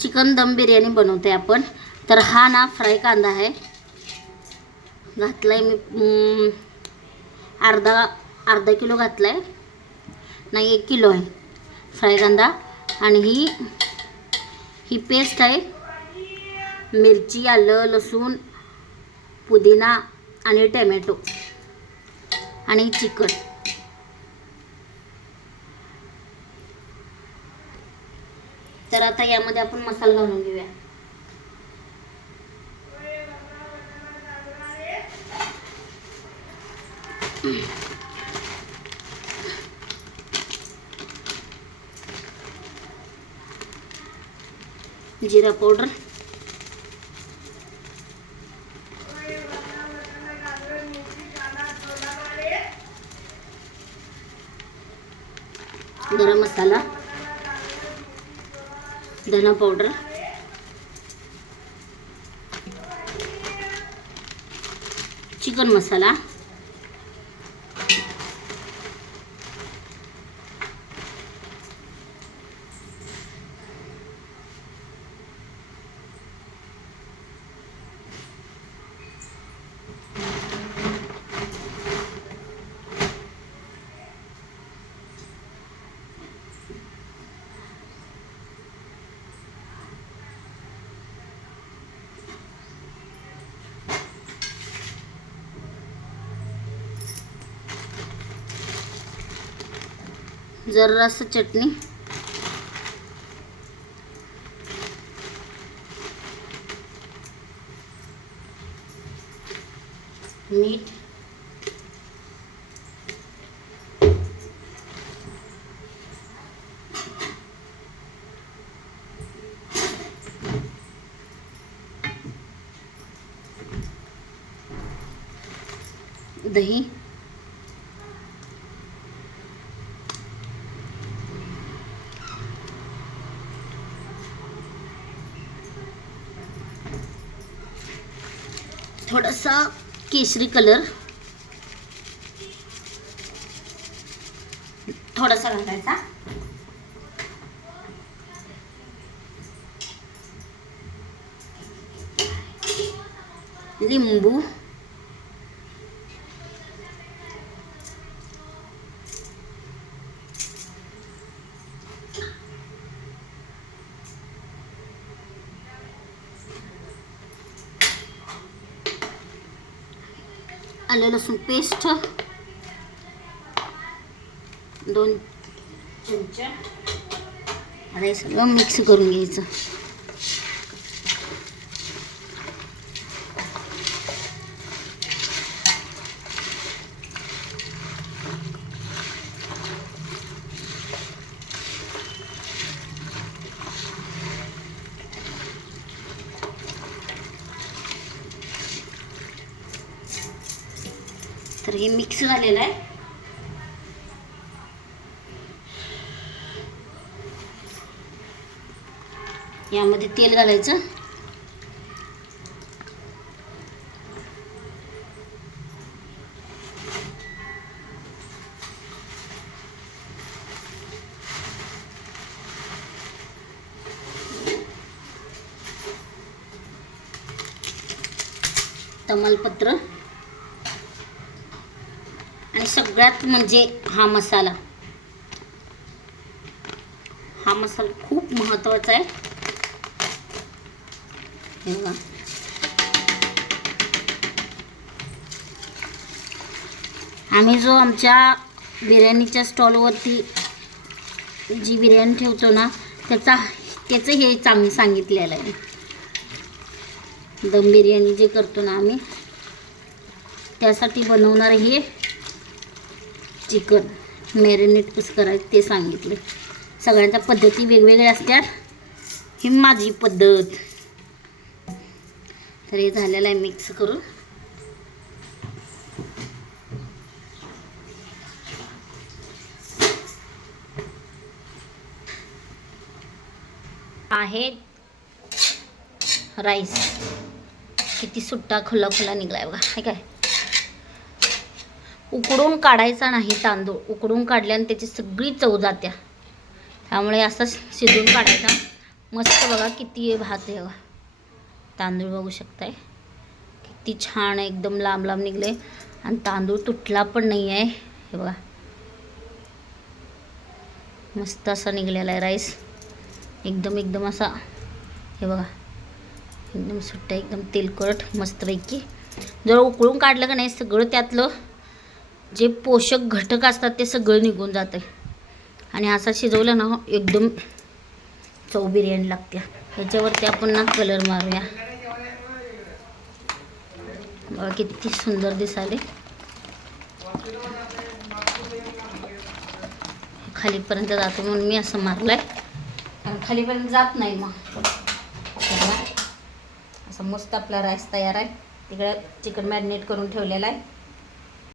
Chicken दम बिर्याणी बनवते आपण. तर हा ना फ्राय कांदा आहे. घातलाय मी अर्धा अर्धा किलो घातलाय. नाही एक किलो आहे. फ्राय कांदा आणि ही ही पेस्ट आहे. मिरची आलं लसूण पुदिना आणि टॅमॅटो आणि चिकन. तर आता यामध्ये आपण मसाला घालून घेऊया. जिरा पावडर. गरम मसाला. धना पावडर. चिकन मसाला. जरास चटणी. मीठ. दही. थोडासा केशरी कलर. थोडासा घालायचा. लिंबू. आलं लसूण पेस्ट दोन चमचा. आता हे सगळं मिक्स करून घ्यायचं. तर हे मिक्स झालेलं आहे. यामध्ये तेल घालायचं. तमालपत्र. सगळ्यात म्हणजे हा मसाला. हा मसाला खूप महत्त्वाचा आहे. हे बघा. आम्ही जो आमच्या बिर्याणीच्या स्टॉलवरती जी बिर्याणी ठेवतो ना त्याचा त्याचं हे चांग सांगितलेलं आहे. दम बिर्याणी जे करतो ना आम्ही त्यासाठी बनवणार हे चिकन मॅरिनेट कसं करायचं ते सांगितलं. सगळ्यांच्या पद्धती वेगवेगळ्या असतात ही माझी पद्धत. तर हे झालेलं आहे मिक्स करून. आहे राईस किती सुट्टा खुला खुला निघलाय बघा. काय? उकडून काढायचा नाही तांदूळ. उकडून काढल्याने त्याची सगळी चव जात्या. त्यामुळे असं शिजून काढायचा. मस्त बघा किती भात आहे बघा. तांदूळ बघू शकताय. किती छान आहे एकदम लांब लांब निघले. आणि तांदूळ तुटला पण नाही आहे. हे बघा. मस्त असा निघलेला आहे राईस. एकदम एकदम असा. हे बघा. एकदम सुट्टा एकदम तेलकट मस्तपैकी. जर उकळून काढलं का नाही सगळं त्यातलं जे पोषक घटक असतात ते सगळं निघून जातं आणि असं शिजवलं ना एकदम चव बिर्याणी लागते ह्याच्यावरती आपण ना कलर मारूया. बघा किती सुंदर दिसाले खालीपर्यंत जातो म्हणून मी असं मारलंय. कारण खालीपर्यंत जात नाही मग. असं मस्त आपला राईस तयार आहे. तिकडे चिकन मॅरिनेट करून ठेवलेला आहे.